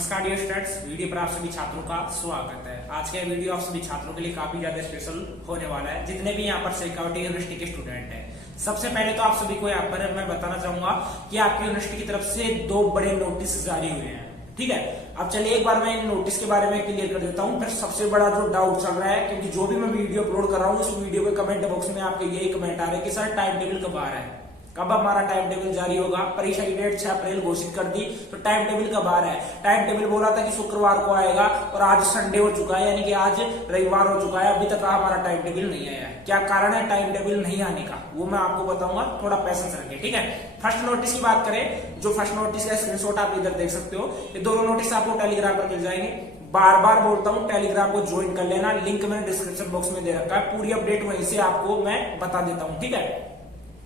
नमस्कार dear students, video पर आप सभी छात्रों का स्वागत है। आज का वीडियो आप सभी छात्रों के लिए काफी ज्यादा स्पेशल होने वाला है, जितने भी यहाँ पर शेखावटी यूनिवर्सिटी के स्टूडेंट हैं। सबसे पहले तो आप सभी को यहाँ पर मैं बताना चाहूंगा कि आपकी यूनिवर्सिटी की तरफ से 2 बड़े नोटिस जारी हुए हैं। ठीक है, अब चलिए एक बार मैं इन नोटिस के बारे में क्लियर कर देता हूँ। फिर सबसे बड़ा जो डाउट चल रहा है, क्योंकि जो भी मैं वीडियो अपलोड कर रहा हूँ उस वीडियो के कमेंट बॉक्स में आपके यही कमेंट आ रहे हैं कि सर टाइम टेबल कब आ रहा है, कब हमारा टाइम टेबल जारी होगा। परीक्षा की डेट 6 अप्रैल घोषित कर दी, तो टाइम टेबल कब आ रहा है। टाइम टेबल बोला था कि शुक्रवार को आएगा और आज संडे हो चुका है, यानी कि आज रविवार हो चुका है, अभी तक हमारा टाइम टेबल नहीं आया है। क्या कारण है टाइम टेबल नहीं आने का, वो मैं आपको बताऊंगा, थोड़ा पैसेंस रखें। ठीक है, फर्स्ट नोटिस की बात करें, जो फर्स्ट नोटिस का स्क्रीनशॉट आप इधर देख सकते हो, ये दोनों नोटिस आपको टेलीग्राम पर मिल जाएंगे। बार बार बोलता हूं टेलीग्राम को ज्वाइन कर लेना, लिंक मैंने डिस्क्रिप्शन बॉक्स में दे रखा है, पूरी अपडेट वहीं से आपको मैं बता देता हूं। ठीक है,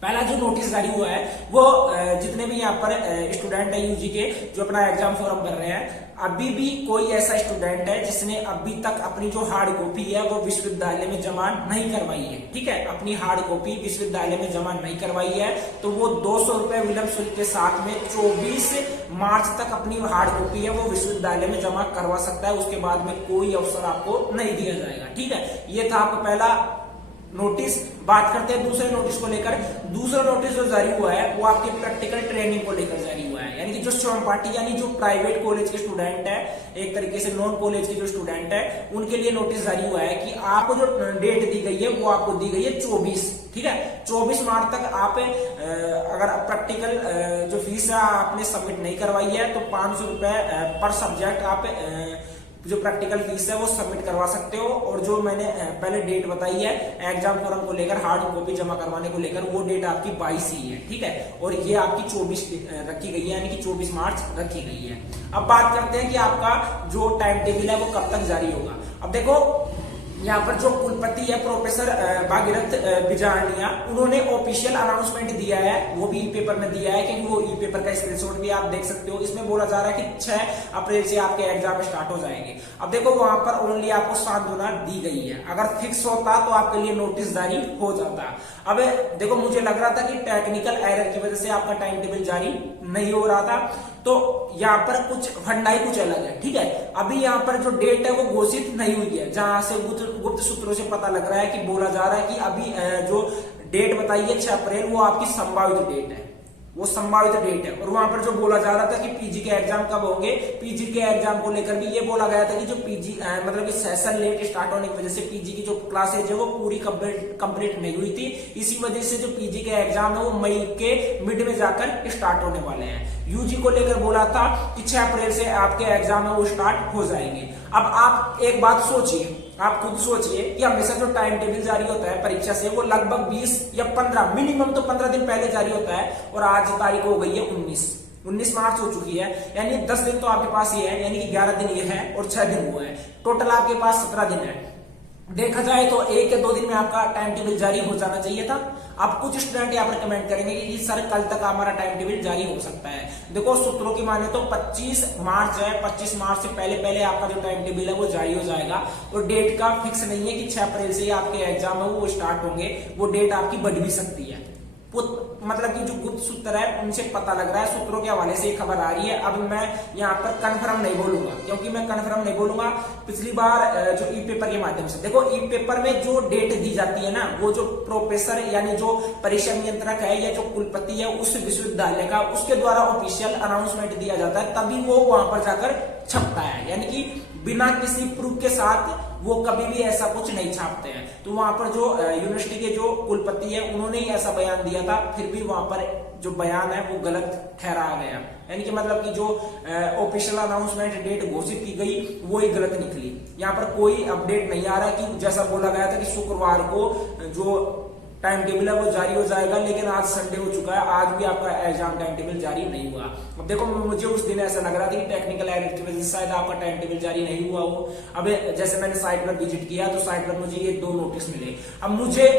पहला जो नोटिस जारी हुआ है वो जितने भी यहाँ पर स्टूडेंट है यूजी के जो अपना एग्जाम फॉर्म भर रहे हैं, अभी भी कोई ऐसा स्टूडेंट है जिसने अभी तक अपनी जो हार्ड कॉपी है वो विश्वविद्यालय में जमा नहीं करवाई है। ठीक है, अपनी हार्ड कॉपी विश्वविद्यालय में जमा नहीं करवाई है तो वो 200 रुपए विलंब शुल्क के साथ में 24 मार्च तक अपनी हार्ड कॉपी है वो विश्वविद्यालय में जमा करवा सकता है। उसके बाद में कोई अवसर आपको नहीं दिया जाएगा। ठीक है, ये था आपका पहला नोटिस। बात करते हैं दूसरे नोटिस को लेकर। दूसरा नोटिस जो जारी हुआ है वो आपके प्रैक्टिकल ट्रेनिंग को लेकर जारी हुआ है, यानी कि जो स्वयं पार्टी यानी जो प्राइवेट कॉलेज के स्टूडेंट है, एक तरीके से नॉन कॉलेज के जो स्टूडेंट है, उनके लिए नोटिस जारी हुआ है कि आपको जो डेट दी गई है वो आपको दी गई है 24। ठीक है, 24 मार्च तक आप अगर प्रैक्टिकल जो फीस है आपने सबमिट नहीं करवाई है तो 500 रुपए पर सब्जेक्ट आप जो प्रैक्टिकल फीस है वो सबमिट करवा सकते हो। और जो मैंने पहले डेट बताई है एग्जाम फॉर्म को लेकर, हार्ड कॉपी जमा करवाने को लेकर, वो डेट आपकी 22 ही है। ठीक है, और ये आपकी 24 रखी गई है, यानी कि 24 मार्च रखी गई है। अब बात करते हैं कि आपका जो टाइम टेबल है वो कब तक जारी होगा। अब देखो यहाँ पर जो कुलपति है प्रोफेसर भागीरथ बिजारनिया, उन्होंने ऑफिशियल अनाउंसमेंट दिया है, वो भी ई पेपर में दिया है, क्योंकि वो ई पेपर का स्क्रीनशॉट भी आप देख सकते हो। इसमें बोला जा रहा है कि 6 अप्रैल से आपके एग्जाम स्टार्ट हो जाएंगे। अब देखो वहां पर ओनली आपको सांत्वना दी गई है, अगर फिक्स होता तो आपके लिए नोटिस जारी हो जाता। अब देखो मुझे लग रहा था कि टेक्निकल एरर की वजह से आपका टाइम टेबल जारी नहीं हो रहा था, तो यहाँ पर कुछ फंडा ही कुछ अलग है। ठीक है, अभी यहाँ पर जो डेट है वो घोषित नहीं हुई है, जहां से गुप्त सूत्रों से पता लग रहा है कि बोला जा रहा है कि अभी जो डेट बताई है 6 अप्रैल वो आपकी संभावित डेट है, वो संभावित डेट है। और वहां पर जो बोला जा रहा था कि पीजी के एग्जाम कब होंगे, पीजी के एग्जाम को लेकर भी ये बोला गया था कि जो पीजी मतलब कि सेशन लेट स्टार्ट होने की वजह से पीजी की जो क्लासेज है वो पूरी कंप्लीट नहीं हुई थी। इसी वजह से जो पीजी के एग्जाम है वो मई के मिड में जाकर स्टार्ट होने वाले हैं। यूजी को लेकर बोला था कि 6 अप्रैल से आपके एग्जाम है वो स्टार्ट हो जाएंगे। अब आप एक बात सोचिए, आप खुद सोचिए कि हमेशा जो टाइम टेबल जारी होता है परीक्षा से वो लगभग 20 या 15 मिनिमम तो 15 दिन पहले जारी होता है, और आज तारीख हो गई है 19 मार्च हो चुकी है, यानी 10 दिन तो आपके पास ये है, यानी कि 11 दिन ये है और 6 दिन वो है, टोटल आपके पास 17 दिन है। देखा जाए तो 1 या 2 दिन में आपका टाइम टेबल जारी हो जाना चाहिए था। अब कुछ स्टूडेंट यहाँ पर कमेंट करेंगे कि सर कल तक हमारा टाइम टेबल जारी हो सकता है। देखो सूत्रों की माने तो 25 मार्च है, 25 मार्च से पहले पहले आपका जो टाइम टेबल है वो जारी हो जाएगा। और डेट का फिक्स नहीं है कि 6 अप्रैल से आपके एग्जाम है वो स्टार्ट होंगे, वो डेट आपकी बढ़ भी सकती है। मतलब कि जो गुप्त सूत्र है उनसे पता लग रहा है, सूत्रों के हवाले से खबर आ रही है। अब मैं यहाँ पर कंफर्म नहीं बोलूंगा, क्योंकि मैं कंफर्म नहीं बोलूंगा। पिछली बार जो ई पेपर के माध्यम से, देखो ई पेपर में जो डेट दी जाती है ना, वो जो प्रोफेसर यानी जो परीक्षा नियंत्रक है या जो कुलपति है उस विश्वविद्यालय का, उसके द्वारा ऑफिशियल अनाउंसमेंट दिया जाता है, तभी वो वहां पर जाकर छपता है। यानी कि बिना किसी प्रूफ के साथ वो कभी भी ऐसा कुछ नहीं छापते हैं। तो वहां पर जो यूनिवर्सिटी के जो कुलपति है उन्होंने ही ऐसा बयान दिया था, फिर भी वहां पर जो बयान है वो गलत ठहरा गया, यानी कि मतलब कि जो ऑफिशियल अनाउंसमेंट डेट घोषित की गई वो ही गलत निकली। यहाँ पर कोई अपडेट नहीं आ रहा कि जैसा बोला गया था कि शुक्रवार को जो टाइम टेबल है वो जारी हो जाएगा, लेकिन आज संडे हो चुका है, आज भी आपका एग्जाम टाइम टेबल जारी नहीं हुआ। अब देखो मुझे उस दिन ऐसा लग रहा था कि टेक्निकल एरर की वजह से शायद आपका टाइम टेबल जारी नहीं हुआ हो। अब जैसे मैंने साइट पर विजिट किया तो साइट पर मुझे ये 2 नोटिस मिले। अब मुझे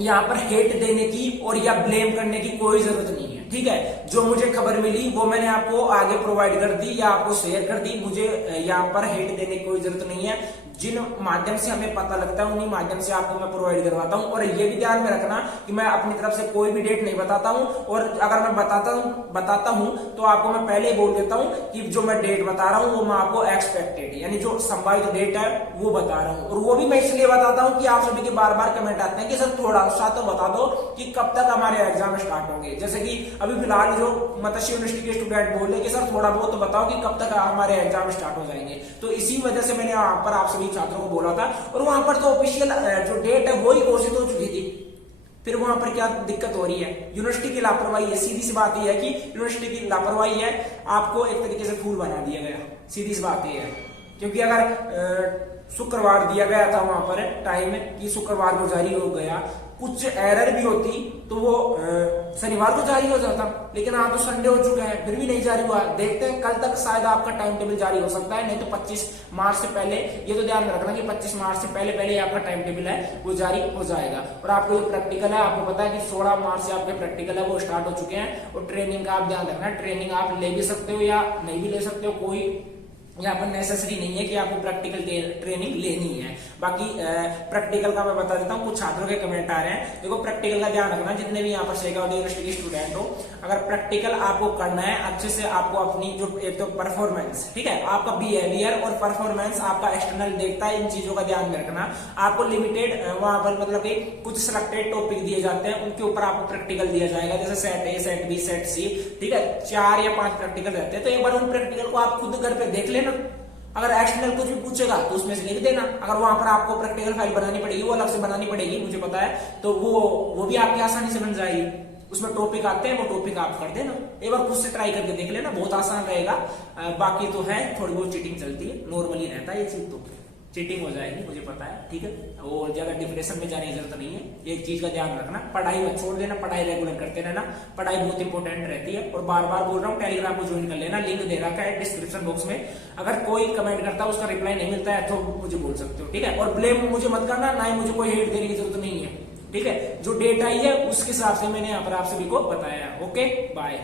यहाँ पर हेट देने की और या ब्लेम करने की कोई जरूरत नहीं है। ठीक है, जो मुझे खबर मिली वो मैंने आपको आगे प्रोवाइड कर दी या आपको शेयर कर दी। मुझे यहाँ पर हेट देने की कोई जरूरत नहीं है। जिन माध्यम से हमें पता लगता है उन्हीं माध्यम से आपको मैं प्रोवाइड करवाता हूँ। और ये भी ध्यान में रखना कि मैं अपनी तरफ से कोई भी डेट नहीं बताता हूँ, और अगर मैं बताता हूँ तो आपको मैं पहले ही बोल देता हूँ कि जो मैं डेट बता रहा हूँ वो मैं आपको एक्सपेक्टेड यानी जो संभावित डेट है वो बता रहा हूँ। और वो भी मैं इसलिए बताता हूँ कि आप सभी के बार बार कमेंट आते हैं कि सर थोड़ा सा तो बता दो कि कब तक हमारे एग्जाम स्टार्ट होंगे। जैसे कि अभी फिलहाल जो मत्स्य यूनिवर्सिटी के स्टूडेंट बोल रहे कि सर थोड़ा बहुत तो बताओ कि कब तक हमारे एग्जाम स्टार्ट हो जाएंगे। तो इसी वजह से मैंने यहाँ पर आप सभी छात्रों को बोला था, और वहां पर तो ऑफिशियल जो डेट है वो ही घोषित हो चुकी थी। फिर वहां पर क्या दिक्कत हो रही है? यूनिवर्सिटी की लापरवाही है। सीधी सी बात यह है कि यूनिवर्सिटी की लापरवाही है, आपको एक तरीके से फूल बना दिया गया। सीधी सी बात यह है, क्योंकि अगर शुक्रवार दिया गया था वहां पर टाइम कि शुक्रवार को जारी हो गया, कुछ एरर भी होती तो वो शनिवार को जारी हो जाता, लेकिन आज तो संडे हो चुका है फिर भी नहीं जारी हुआ। देखते हैं कल तक शायद आपका टाइम टेबल जारी हो सकता है, नहीं तो 25 मार्च से पहले, ये तो ध्यान में रखना कि 25 मार्च से पहले पहले आपका टाइम टेबल है वो जारी हो जाएगा। और आपको जो प्रैक्टिकल है, आपको पता है कि 16 मार्च से आपके प्रैक्टिकल है वो स्टार्ट हो चुके हैं। और ट्रेनिंग का आप ध्यान रखना, ट्रेनिंग आप ले भी सकते हो या नहीं भी ले सकते हो, कोई यहाँ पर नेसेसरी नहीं है कि आपको प्रैक्टिकल ट्रेनिंग लेनी है। बाकी प्रैक्टिकल का मैं बता देता हूँ, कुछ छात्रों के कमेंट आ रहे हैं। देखो प्रैक्टिकल का ध्यान रखना, जितने भी यहाँ पर शेखावटी यूनिवर्सिटी के स्टूडेंट हो, अगर प्रैक्टिकल आपको करना है अच्छे से, आपको अपनी जो एक तो परफॉर्मेंस, ठीक है, आपका बिहेवियर और परफॉर्मेंस आपका एक्सटर्नल देखता है, इन चीजों का ध्यान में रखना। आपको लिमिटेड वहां पर मतलब कि कुछ सिलेक्टेड टॉपिक दिए जाते हैं, उनके ऊपर आपको प्रैक्टिकल दिया जाएगा, जैसे set A, set B, set C, ठीक है, 4 या 5 प्रैक्टिकल रहते हैं। तो एक बार उन प्रैक्टिकल को आप खुद घर पे देख लेना। अगर एक्सटर्नल कुछ भी पूछेगा तो उसमें से लिख देना। अगर वहां पर आपको प्रैक्टिकल फाइल बनानी पड़ेगी, वो अलग से बनानी पड़ेगी, मुझे पता है, तो वो भी आपकी आसानी से बन जाएगी। उसमें टॉपिक आते हैं, वो टॉपिक आप कर देना। एक बार खुद से ट्राई करके देख लेना, बहुत आसान रहेगा। बाकी तो है थोड़ी बहुत चीटिंग चलती है, नॉर्मली रहता है ये चीज, तो चीटिंग हो जाएगी मुझे पता है, ठीक है। और ज्यादा डिप्रेशन में जाने की जरूरत नहीं है। एक चीज का ध्यान रखना, पढ़ाई मत छोड़ देना, पढ़ाई रेगुलर करते रहना, पढ़ाई बहुत इंपॉर्टेंट रहती है। और बार बार बोल रहा हूँ, टेलीग्राम को ज्वाइन कर लेना, लिंक दे रखा है डिस्क्रिप्शन बॉक्स में। अगर कोई कमेंट करता है उसका रिप्लाई नहीं मिलता है तो मुझे बोल सकते हो, ठीक है। और ब्लेम मुझे मत करना, ना ही मुझे कोई हेट देने की जरूरत नहीं है, ठीक है। जो डेट आई है उसके हिसाब से मैंने यहाँ पर आप सभी को बताया। Okay, bye.